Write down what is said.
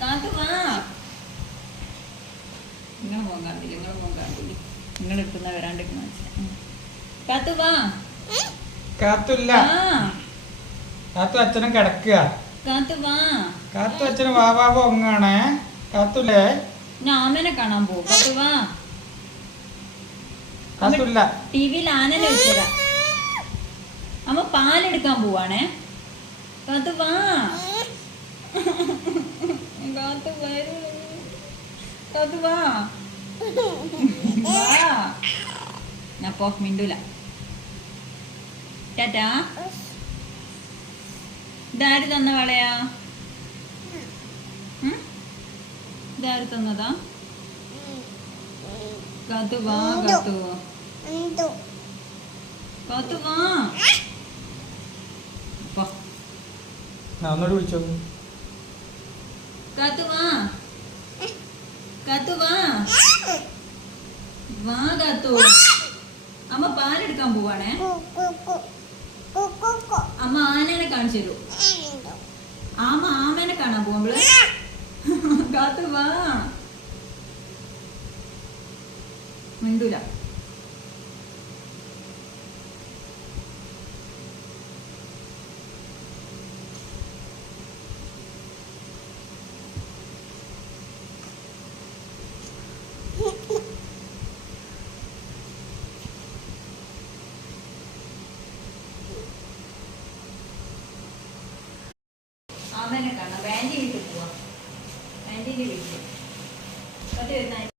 കാത്തു വാ. നിങ്ങൾ പോകാൻ കാണില്ല, നിങ്ങൾ എടുക്കുന്ന വരാണ്ടിരിക്കുന്ന കാത്തു വാ. കാത്തുല്ല, കാത്തു അച്ഛനും കിടക്കുക. കാത്തു വാ. കാത്തു അച്ഛന് വാവാവോ ഒങ്ങാണേ. കാത്തുല്ലേ, ഞാൻ ആമനെ കാണാൻ പോകും. കാത്തു വാ. കാത്തുല്ല. ടിവിയിൽ ആനനെ വെച്ചതാ. അമ്മ പാലെടുക്കാൻ പോവാണേ. കാത്തു വാ. കാത്തു വരൂ. കാത്തു വാ. വാ. ഞാൻ പോ, മിണ്ടൂല. ടാറ്റാ. ഇതാര് തന്ന വളയാ? ഇതാര് തന്നതാ? കാത്തു വാ. കാത്തു കാത്തു വാ. ഒന്നോട് വിളിച്ചോ. കാത്തു വാ. കാത്തു വാ. വാ കാത്തു. അമ്മ പാലെടുക്കാൻ പോവാണേ. അമ്മ ആനനെ കാണിച്ചു തരൂ. ആമേനെ കാണാൻ പോകുമ്പള്. കാത്തു വാ. മിണ്ടൂല. ആമേനെ കാണാം. ആന്റി വീട്ടിൽ പോവാ. ആന്റിന്റെ വീട്ടിൽ